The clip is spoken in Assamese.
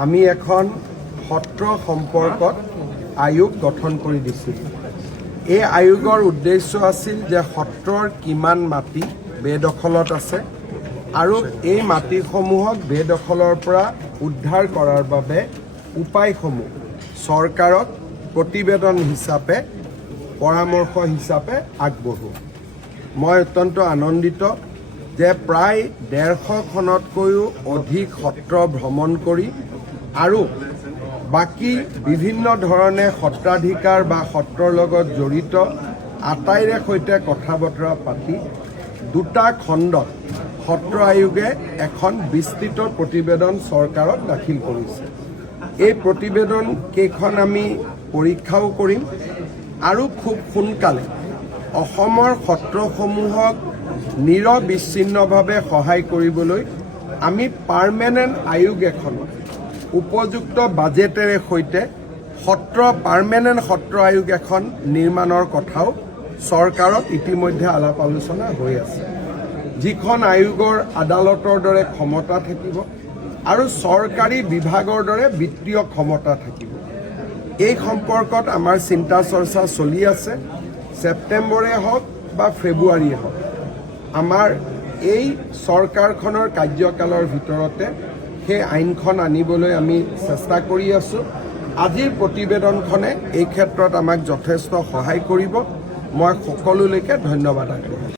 আমি এখন সত্ৰ সম্পৰ্কত আয়োগ গঠন কৰি দিছিল। এই আয়োগৰ উদ্দেশ্য আছিল যে সত্ৰৰ কিমান মাটি বেদখলত আছে আৰু এই মাটিসমূহক বেদখলৰ পৰা উদ্ধাৰ কৰাৰ বাবে উপায়সমূহ চৰকাৰক প্ৰতিবেদন হিচাপে পৰামৰ্শ হিচাপে আগবঢ়োৱা। মই অত্যন্ত আনন্দিত যে প্ৰায় 150খনতকৈও অধিক সত্ৰ ভ্ৰমণ কৰি আৰু বাকী বিভিন্ন ধৰণে সত্ৰাধিকাৰ বা সত্ৰৰ লগত জড়িত আটাইৰে সৈতে কথা বতৰা পাতি দুটা খণ্ডত সত্ৰ আয়োগে এখন বিস্তৃত প্ৰতিবেদন চৰকাৰক দাখিল কৰিছে। এই প্ৰতিবেদন কেইখন আমি পৰীক্ষাও কৰিম আৰু খুব সোনকালে অসমৰ সত্ৰসমূহক নিৰবিচ্ছিন্নভাৱে সহায় কৰিবলৈ আমি পাৰ্মানেণ্ট আয়োগ এখন উপযুক্ত বাজেটেৰে সৈতে পাৰ্মানেণ্ট সত্ৰ আয়োগ এখন নিৰ্মাণৰ কথাও চৰকাৰত ইতিমধ্যে আলাপ আলোচনা হৈ আছে, যিখন আয়োগৰ আদালতৰ দৰে ক্ষমতা থাকিব আৰু চৰকাৰী বিভাগৰ দৰে বিত্তীয় ক্ষমতা থাকিব। এই সম্পৰ্কত আমাৰ চিন্তা চৰ্চা চলি আছে। ছেপ্টেম্বৰে হওক বা ফেব্ৰুৱাৰীয়ে হওক আমাৰ এই চৰকাৰখনৰ কাৰ্যকালৰ ভিতৰতে সেই আইনখন আনিবলৈ আমি চেষ্টা কৰি আছোঁ। আজিৰ প্ৰতিবেদনখনে এই ক্ষেত্ৰত আমাক যথেষ্ট সহায় কৰিব। মই সকলোলৈকে ধন্যবাদ আগবঢ়াইছোঁ।